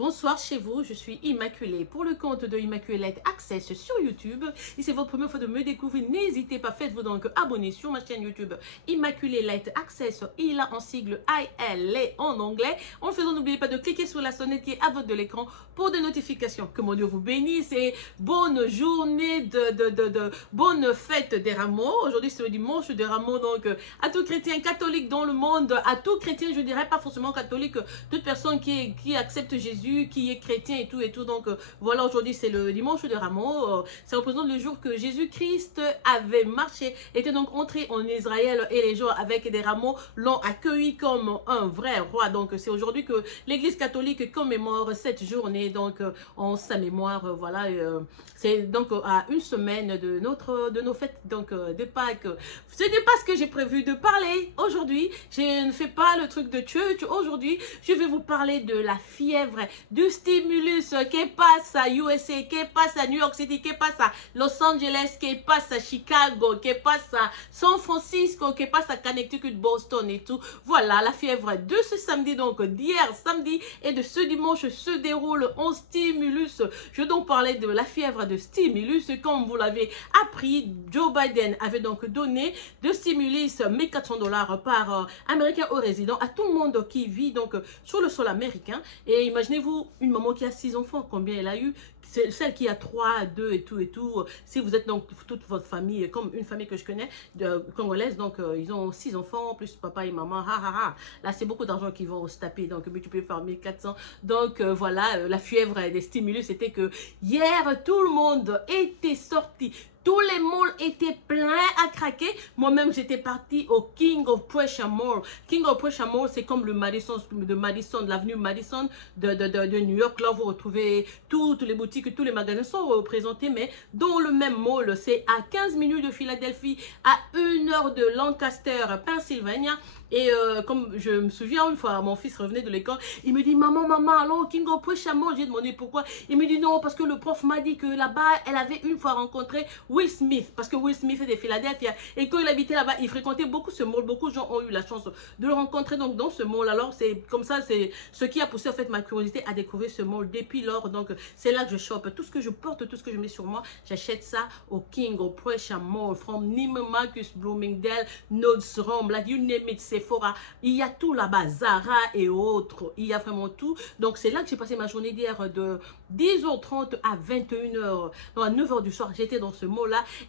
Bonsoir chez vous, je suis Immaculée pour le compte de Immaculate Access sur YouTube. Si c'est votre première fois de me découvrir, n'hésitez pas, faites-vous donc abonner sur ma chaîne YouTube Immaculate Access. Il a en sigle ILA en anglais. En faisant, n'oubliez pas de cliquer sur la sonnette qui est à votre de l'écran pour des notifications. Que mon Dieu vous bénisse et bonne journée bonne fête des Rameaux. Aujourd'hui c'est le dimanche des Rameaux, donc à tout chrétien catholique dans le monde, à tout chrétien, je dirais pas forcément catholique, toute personne qui accepte Jésus, qui est chrétien et tout. Donc voilà, aujourd'hui c'est le dimanche de Rameaux. Ça représente le jour que Jésus-Christ avait marché, était donc entré en Israël et les gens avec des rameaux l'ont accueilli comme un vrai roi. Donc c'est aujourd'hui que l'église catholique commémore cette journée, donc en sa mémoire. Voilà, c'est donc à une semaine de nos fêtes donc de Pâques. Ce n'est pas ce que j'ai prévu de parler aujourd'hui. Je ne fais pas le truc de church. Aujourd'hui je vais vous parler de la fièvre du stimulus qui passe à USA, qui passe à New York City, qui passe à Los Angeles, qui passe à Chicago, qui passe à San Francisco, qui passe à Connecticut, Boston et tout. Voilà, la fièvre de ce samedi, donc d'hier samedi et de ce dimanche se déroule en stimulus. Je vais donc parler de la fièvre de stimulus. Comme vous l'avez appris, Joe Biden avait donc donné de stimulus 1400 $ par américain aux résidents, à tout le monde qui vit donc sur le sol américain. Et imaginez-vous une maman qui a 6 enfants, combien elle a eu? Celle qui a 3, 2 et tout. Si vous êtes donc toute votre famille, comme une famille que je connais, congolaise, donc ils ont 6 enfants, plus papa et maman. Là, c'est beaucoup d'argent qu'ils vont se taper, donc multiplié par 1400. Donc voilà, la fièvre des stimulus, c'était que hier, tout le monde était sorti. Tous les malls étaient pleins à craquer. Moi-même, j'étais partie au King of Prussia Mall. King of Prussia Mall, c'est comme le Madison, de l'avenue Madison de New York. Là, vous retrouvez toutes les boutiques, tous les magasins sont représentés, mais dans le même mall. C'est à 15 minutes de Philadelphie, à 1 heure de Lancaster, Pennsylvania. Et comme je me souviens, une fois, mon fils revenait de l'école, il me dit, maman, allons au King of Prussia Mall. J'ai demandé pourquoi. Il me dit non, parce que le prof m'a dit que là-bas, elle avait une fois rencontré Will Smith, parce que Will Smith est de Philadelphie. Et quand il habitait là-bas, il fréquentait beaucoup ce mall. Beaucoup de gens ont eu la chance de le rencontrer donc dans ce mall. Alors, c'est comme ça, c'est ce qui a poussé en fait ma curiosité à découvrir ce mall depuis lors. Donc, c'est là que je chope. Tout ce que je porte, tout ce que je mets sur moi, j'achète ça au King of Prussia Mall. From Neiman Marcus, Bloomingdale, Nordstrom, like you name it, Sephora. Il y a tout là-bas, Zara et autres. Il y a vraiment tout. Donc, c'est là que j'ai passé ma journée d'hier de 10h30 à 21h. Donc, à 9h du soir, j'étais dans ce mall-là.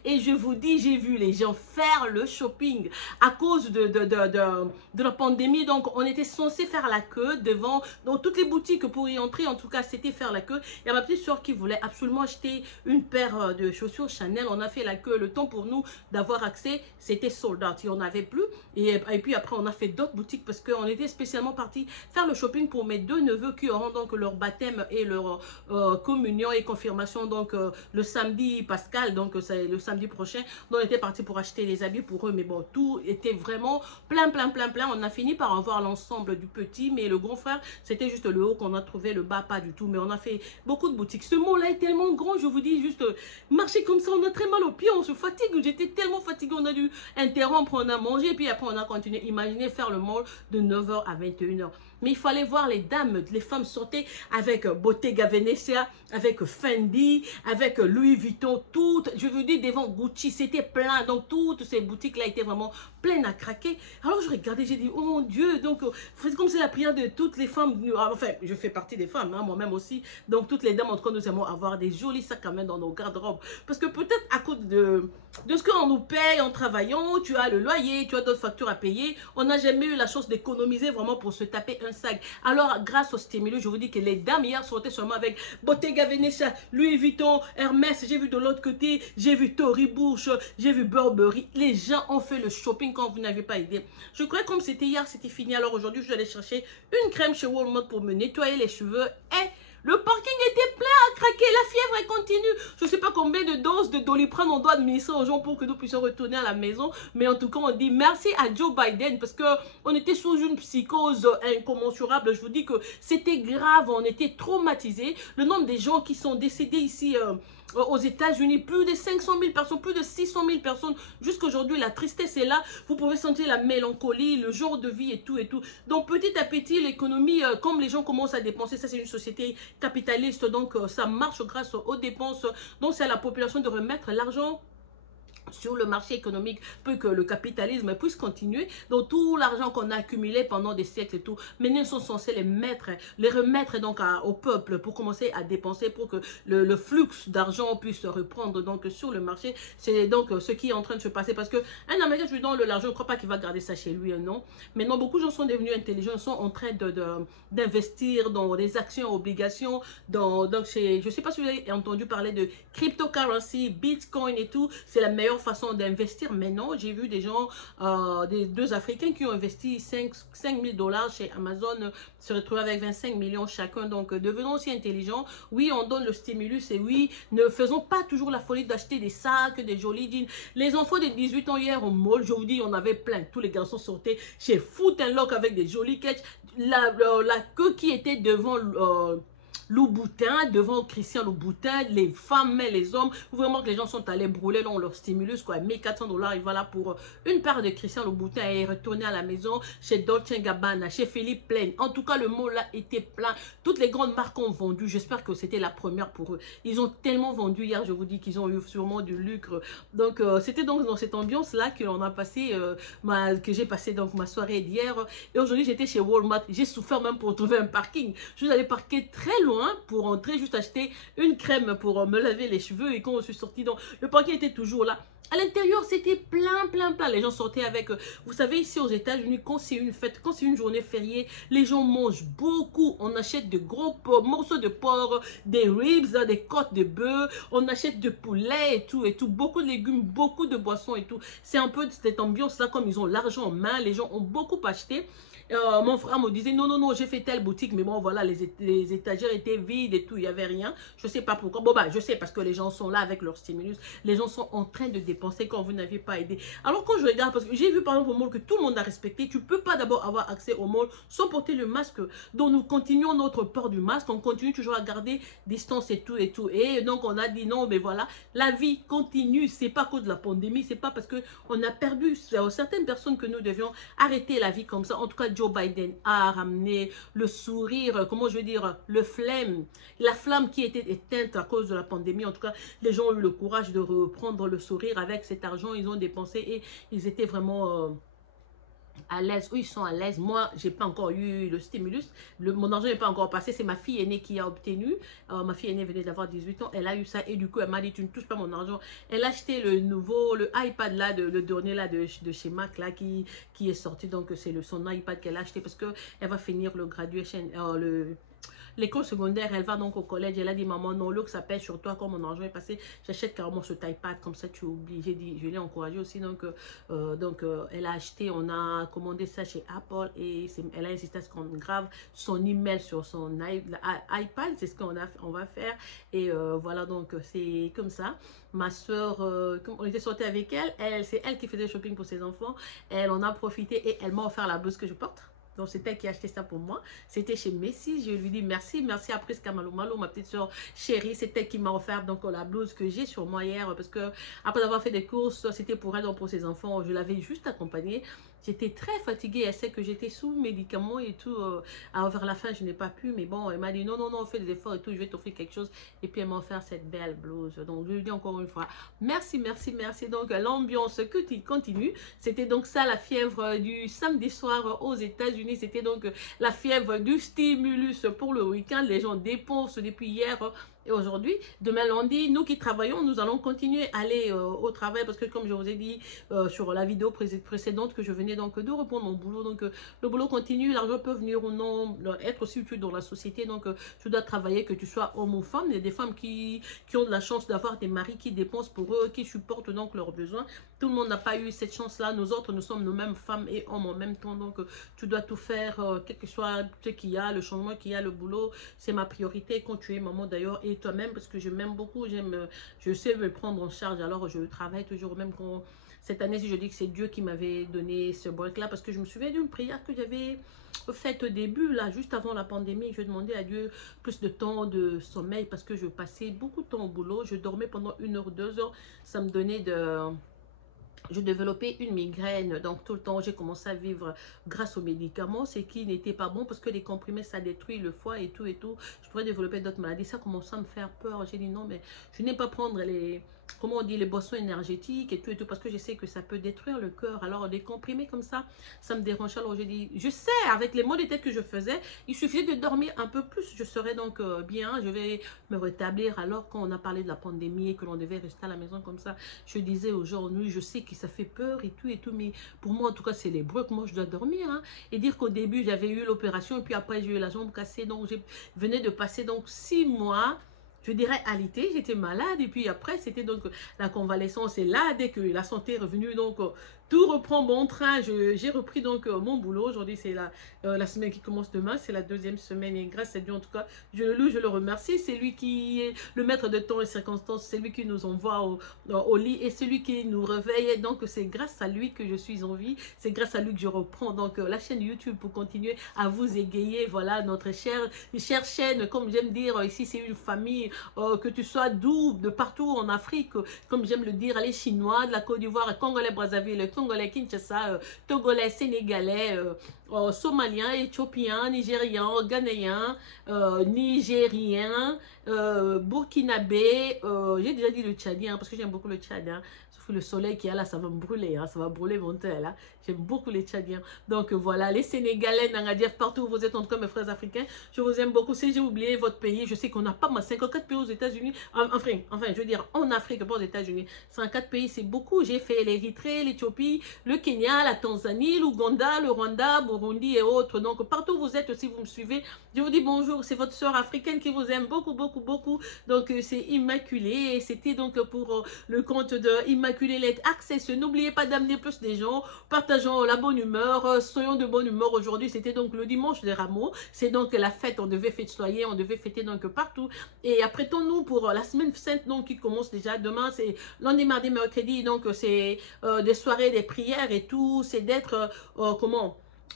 Et je vous dis, j'ai vu les gens faire le shopping à cause de la pandémie. Donc, on était censé faire la queue devant dans toutes les boutiques pour y entrer. En tout cas, c'était faire la queue. Il y a ma petite soeur qui voulait absolument acheter une paire de chaussures Chanel. On a fait la queue. Le temps pour nous d'avoir accès, c'était sold out. Il n'y en avait plus. Et puis après, on a fait d'autres boutiques parce qu'on était spécialement parti faire le shopping pour mes 2 neveux qui auront donc leur baptême et leur communion et confirmation donc le samedi pascal, donc c'est le samedi prochain. Donc on était parti pour acheter les habits pour eux, mais bon, tout était vraiment plein. On a fini par avoir l'ensemble du petit, mais le grand frère, c'était juste le haut qu'on a trouvé, le bas pas du tout. Mais on a fait beaucoup de boutiques. Ce mot-là est tellement grand, je vous dis, juste marcher comme ça, on a très mal aux pieds, on se fatigue. J'étais tellement fatiguée, on a dû interrompre, on a mangé, puis après on a continué. Imaginez faire le mall de 9h à 21h. Mais il fallait voir les dames, les femmes sortaient avec Bottega Veneta, avec Fendi, avec Louis Vuitton, toutes, je vous dis, devant Gucci, c'était plein. Donc, toutes ces boutiques-là étaient vraiment pleines à craquer. Alors, je regardais, j'ai dit, oh mon Dieu, donc, comme c'est la prière de toutes les femmes, enfin, je fais partie des femmes, hein, moi-même aussi. Donc, toutes les dames, en tout cas, nous aimons avoir des jolis sacs à main dans nos garde-robes. Parce que peut-être à cause de ce qu'on nous paye en travaillant, tu as le loyer, tu as d'autres factures à payer. On n'a jamais eu la chance d'économiser vraiment pour se taper un sac. Alors, grâce au stimulus, je vous dis que les dames hier sortaient seulement avec Bottega Veneta, Louis Vuitton, Hermès. J'ai vu de l'autre côté, j'ai vu Tory Burch, j'ai vu Burberry. Les gens ont fait le shopping quand vous n'avez pas idée. Je crois que comme c'était hier, c'était fini. Alors aujourd'hui, je vais aller chercher une crème chez Walmart pour me nettoyer les cheveux. Et le parking était plein à craquer. La fièvre est continue. Je ne sais pas combien de doses de Doliprane on doit administrer aux gens pour que nous puissions retourner à la maison. Mais en tout cas, on dit merci à Joe Biden parce qu'on était sous une psychose incommensurable. Je vous dis que c'était grave. On était traumatisés. Le nombre de gens qui sont décédés ici aux États-Unis, plus de 500 000 personnes, plus de 600 000 personnes. Jusqu'à aujourd'hui, la tristesse est là. Vous pouvez sentir la mélancolie, le genre de vie et tout et tout. Donc, petit à petit, l'économie, comme les gens commencent à dépenser, ça c'est une société capitaliste, donc ça marche grâce aux dépenses. Donc, c'est à la population de remettre l'argent sur le marché économique pour que le capitalisme puisse continuer. Donc tout l'argent qu'on a accumulé pendant des siècles et tout, maintenant ils sont censés les remettre donc au peuple pour commencer à dépenser pour que le flux d'argent puisse reprendre donc sur le marché. C'est donc ce qui est en train de se passer parce que un Américain, je lui donne l'argent, je ne crois pas qu'il va garder ça chez lui, non. Maintenant beaucoup de gens sont devenus intelligents, sont en train d'investir dans des actions, obligations, donc je ne sais pas si vous avez entendu parler de cryptocurrency, Bitcoin et tout, c'est la meilleure façon d'investir. Maintenant, j'ai vu des gens, des deux Africains qui ont investi 5 000 $ chez Amazon, se retrouver avec 25 millions chacun. Donc, devenons aussi intelligents. Oui, on donne le stimulus et oui, ne faisons pas toujours la folie d'acheter des sacs, des jolis jeans. Les enfants de 18 ans hier au mall, je vous dis, on avait plein. Tous les garçons sortaient chez Foot & Lock avec des jolis catchs. La queue qui était devant Louboutin, devant Christian Louboutin, les femmes et les hommes, vraiment que les gens sont allés brûler dans leur stimulus, quoi, 1400 $, et voilà pour une paire de Christian Louboutin et retourner à la maison chez Dolce Gabbana, chez Philippe Plein. En tout cas, le mot là était plein. Toutes les grandes marques ont vendu. J'espère que c'était la première pour eux. Ils ont tellement vendu hier, je vous dis qu'ils ont eu sûrement du lucre. Donc, c'était donc dans cette ambiance-là que l'on a passé, que j'ai passé donc ma soirée d'hier. Et aujourd'hui, j'étais chez Walmart. J'ai souffert même pour trouver un parking. Je suis allée parquer très loin pour entrer, juste acheter une crème pour me laver les cheveux. Et quand je suis sortie, donc, le parking était toujours là. À l'intérieur, c'était plein, plein, plein. Les gens sortaient avec... vous savez, ici aux États-Unis, quand c'est une fête, quand c'est une journée fériée, les gens mangent beaucoup. On achète de gros morceaux de porc, des ribs, des côtes de bœuf. On achète de poulet et tout, et tout. Beaucoup de légumes, beaucoup de boissons et tout. C'est un peu de cette ambiance-là, comme ils ont l'argent en main. Les gens ont beaucoup acheté. Mon frère me disait non, non, non, j'ai fait telle boutique, mais bon, voilà, les étagères étaient vides et tout, il n'y avait rien. Je ne sais pas pourquoi. Bon, bah, je sais parce que les gens sont là avec leur stimulus. Les gens sont en train de dépenser quand vous n'avez pas aidé. Alors, quand je regarde, parce que j'ai vu par exemple au mall que tout le monde a respecté, tu ne peux pas d'abord avoir accès au mall sans porter le masque. Donc, nous continuons notre port du masque, on continue toujours à garder distance et tout et tout. Et donc, on a dit non, mais voilà, la vie continue. C'est pas à cause de la pandémie, c'est pas parce qu'on a perdu certaines personnes que nous devions arrêter la vie comme ça. En tout cas, Joe Biden a ramené le sourire, comment je veux dire, le flamme, la flamme qui était éteinte à cause de la pandémie. En tout cas, les gens ont eu le courage de reprendre le sourire avec cet argent. Ils ont dépensé et ils étaient vraiment... à l'aise, où ils sont à l'aise. Moi, j'ai pas encore eu le stimulus. Mon argent n'est pas encore passé. C'est ma fille aînée qui a obtenu. Ma fille aînée venait d'avoir 18 ans. Elle a eu ça et du coup, elle m'a dit, tu ne touches pas mon argent. Elle a acheté le iPad là, le dernier là de chez Mac là qui est sorti. Donc, c'est son iPad qu'elle a acheté parce qu'elle va finir le graduation, l'école secondaire. Elle va donc au collège. Elle a dit, maman, non, l'eau que ça pèse sur toi, quand mon argent est passé, j'achète carrément cet iPad, comme ça tu oublies. J'ai dit, je l'ai encouragée aussi. Donc, elle a acheté, on a commandé ça chez Apple et elle a insisté à ce qu'on grave son email sur son iPad. C'est ce qu'on va faire. Et voilà, donc c'est comme ça. Ma soeur, on était sortis avec elle, c'est elle qui faisait le shopping pour ses enfants. Elle en a profité et elle m'a offert la blouse que je porte. Donc, c'est elle qui a acheté ça pour moi. C'était chez Messi. Je lui dis merci. Merci à Priska Malo, ma petite soeur chérie. C'est elle qui m'a offert donc la blouse que j'ai sur moi hier. Parce que après avoir fait des courses, c'était pour elle, donc pour ses enfants. Je l'avais juste accompagnée. J'étais très fatiguée. Elle sait que j'étais sous médicaments et tout. Vers la fin, je n'ai pas pu. Mais bon, elle m'a dit non, non, non, fais des efforts et tout. Je vais t'offrir quelque chose. Et puis, elle m'a offert cette belle blouse. Donc, je lui dis encore une fois merci, merci, merci. Donc, l'ambiance continue. C'était donc ça la fièvre du samedi soir aux États-Unis. C'était donc la fièvre du stimulus pour le week-end. Les gens dépensent depuis hier et aujourd'hui. Demain lundi, nous qui travaillons, nous allons continuer à aller au travail parce que comme je vous ai dit sur la vidéo précédente que je venais donc de reprendre mon boulot. Donc le boulot continue, l'argent peut venir ou non, être aussi utile dans la société. Donc tu dois travailler, que tu sois homme ou femme. Il y a des femmes qui ont de la chance d'avoir des maris qui dépensent pour eux, qui supportent donc leurs besoins. Tout le monde n'a pas eu cette chance-là. Nous autres, nous sommes nous mêmes femmes et hommes en même temps. Donc tu dois tout faire, quel que soit ce qu'il y a, le changement qu'il y a, le boulot. C'est ma priorité quand tu es maman d'ailleurs. Et toi-même, parce que je m'aime beaucoup, je sais me prendre en charge. Alors je travaille toujours, même quand cette année, si je dis que c'est Dieu qui m'avait donné ce break-là, parce que je me souviens d'une prière que j'avais Au fait, au début, là, juste avant la pandémie, je demandais à Dieu plus de temps de sommeil parce que je passais beaucoup de temps au boulot. Je dormais pendant 1 heure, 2 heures. Ça me donnait de... Je développais une migraine, donc tout le temps j'ai commencé à vivre grâce aux médicaments, ce qui n'était pas bon parce que les comprimés ça détruit le foie et tout et tout. Je pourrais développer d'autres maladies, ça commençait à me faire peur. J'ai dit non, mais je n'ai pas prendre les, comment on dit, les boissons énergétiques et tout parce que je sais que ça peut détruire le cœur. Alors des comprimés comme ça me dérange. Alors j'ai dit, je sais, avec les maux de tête que je faisais, il suffisait de dormir un peu plus, je serais donc bien, je vais me rétablir. Alors quand on a parlé de la pandémie et que l'on devait rester à la maison comme ça, je disais aujourd'hui, je sais que ça fait peur et tout, mais pour moi en tout cas c'est les brûles, moi je dois dormir, hein. Et dire qu'au début j'avais eu l'opération et puis après j'ai eu la jambe cassée, donc je venais de passer donc 6 mois, je dirais alité, j'étais malade et puis après c'était donc la convalescence. Et là dès que la santé est revenue, donc tout reprend bon train. J'ai repris donc mon boulot. Aujourd'hui c'est la semaine qui commence demain, c'est la 2e semaine et grâce à Dieu en tout cas je le loue, je le remercie. C'est lui qui est le maître de temps et circonstances, c'est lui qui nous envoie au lit et celui qui nous réveille. Donc c'est grâce à lui que je suis en vie, c'est grâce à lui que je reprends donc la chaîne YouTube pour continuer à vous égayer. Voilà notre chère chaîne, comme j'aime dire ici, c'est une famille, que tu sois d'où, de partout en Afrique, comme j'aime le dire, les Chinois, de la Côte d'Ivoire, Congolais, Brazzaville, Congolais, Kinshasa, Togolais, Sénégalais, Somaliens, Éthiopiens, Nigérians, Ghanéens, Nigériens, Burkinabé, j'ai déjà dit le Tchadien parce que j'aime beaucoup le Tchad, hein. Sauf le soleil qui est là, ça va me brûler, hein, ça va brûler mon teint là. J'aime beaucoup les Tchadiens. Donc voilà, les Sénégalais, Nangadiev, partout où vous êtes, en tout cas mes frères africains, je vous aime beaucoup. Si j'ai oublié votre pays, je sais qu'on n'a pas mal, 54 pays aux États-Unis, enfin, je veux dire en Afrique, pas aux États-Unis. 54 pays, c'est beaucoup. J'ai fait l'Érythrée, l'Éthiopie, le Kenya, la Tanzanie, l'Ouganda, le Rwanda, Burundi et autres. Donc partout où vous êtes, si vous me suivez, je vous dis bonjour. C'est votre soeur africaine qui vous aime beaucoup, beaucoup, beaucoup. Donc c'est Immaculée. Et c'était donc pour le compte de Immaculée Let Access. N'oubliez pas d'amener plus des gens. Partageons la bonne humeur. Soyons de bonne humeur aujourd'hui. C'était donc le dimanche des Rameaux. C'est donc la fête. On devait fêter, on devait fêter donc partout. Et apprêtons-nous pour la semaine sainte donc qui commence déjà demain. C'est lundi, mardi, mercredi. Donc c'est des soirées, des prières et tout. C'est d'être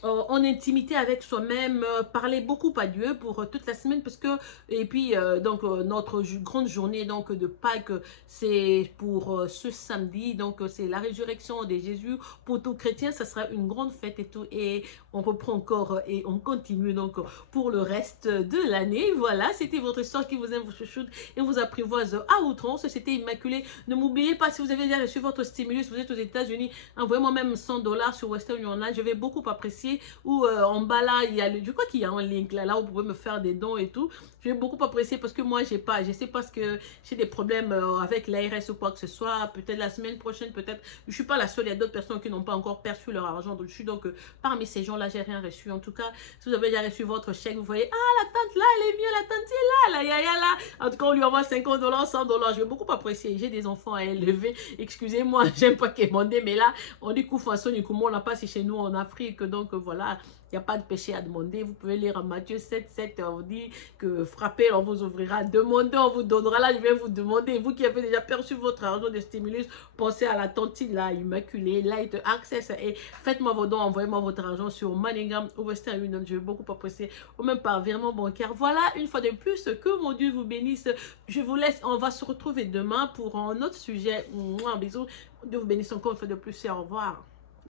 en intimité avec soi-même, parler beaucoup à Dieu pour toute la semaine parce que, et puis donc notre grande journée donc de Pâques, c'est pour ce samedi, donc c'est la résurrection de Jésus. Pour tout chrétien ça sera une grande fête et tout, et on reprend encore et on continue donc pour le reste de l'année. Voilà, c'était votre soeur qui vous aime, vous chouchoute et vous apprivoise à outrance. C'était Immaculée. Ne m'oubliez pas, si vous avez déjà reçu votre stimulus, vous êtes aux États-Unis, envoyez-moi même $100 sur Western Union, je vais beaucoup apprécier. Ou en bas là, il y a je crois qu'il y a un link là où vous pouvez me faire des dons et tout. Je vais beaucoup apprécier parce que moi je sais pas ce que j'ai des problèmes avec l'ARS ou quoi que ce soit. Peut-être la semaine prochaine, peut-être. Je suis pas la seule, il y a d'autres personnes qui n'ont pas encore perçu leur argent dessus. Donc parmi ces gens là, j'ai rien reçu. En tout cas, si vous avez déjà reçu votre chèque, vous voyez, ah la tante là, elle est mieux, la tante est là, la yaya là. En tout cas, on lui envoie $50, $100. Je vais beaucoup apprécier. J'ai des enfants à élever. Excusez-moi, j'aime pas demander, mais là, on dit coup façon, on n'a pas si chez nous en Afrique. Donc voilà, il n'y a pas de péché à demander. Vous pouvez lire en Matthieu 7, 7, on vous dit que frappez, on vous ouvrira. Demandez, on vous donnera. Là, je vais vous demander, vous qui avez déjà perçu votre argent de stimulus, pensez à la tantine là, Immaculée, Light Access, et faites-moi vos dons, envoyez-moi votre argent sur MoneyGram ou Western Union. Je vais beaucoup apprécier, ou même par virement bancaire. Voilà, une fois de plus, que mon Dieu vous bénisse. Je vous laisse, on va se retrouver demain pour un autre sujet. Un bisou. Dieu vous bénisse encore une fois de plus et au revoir.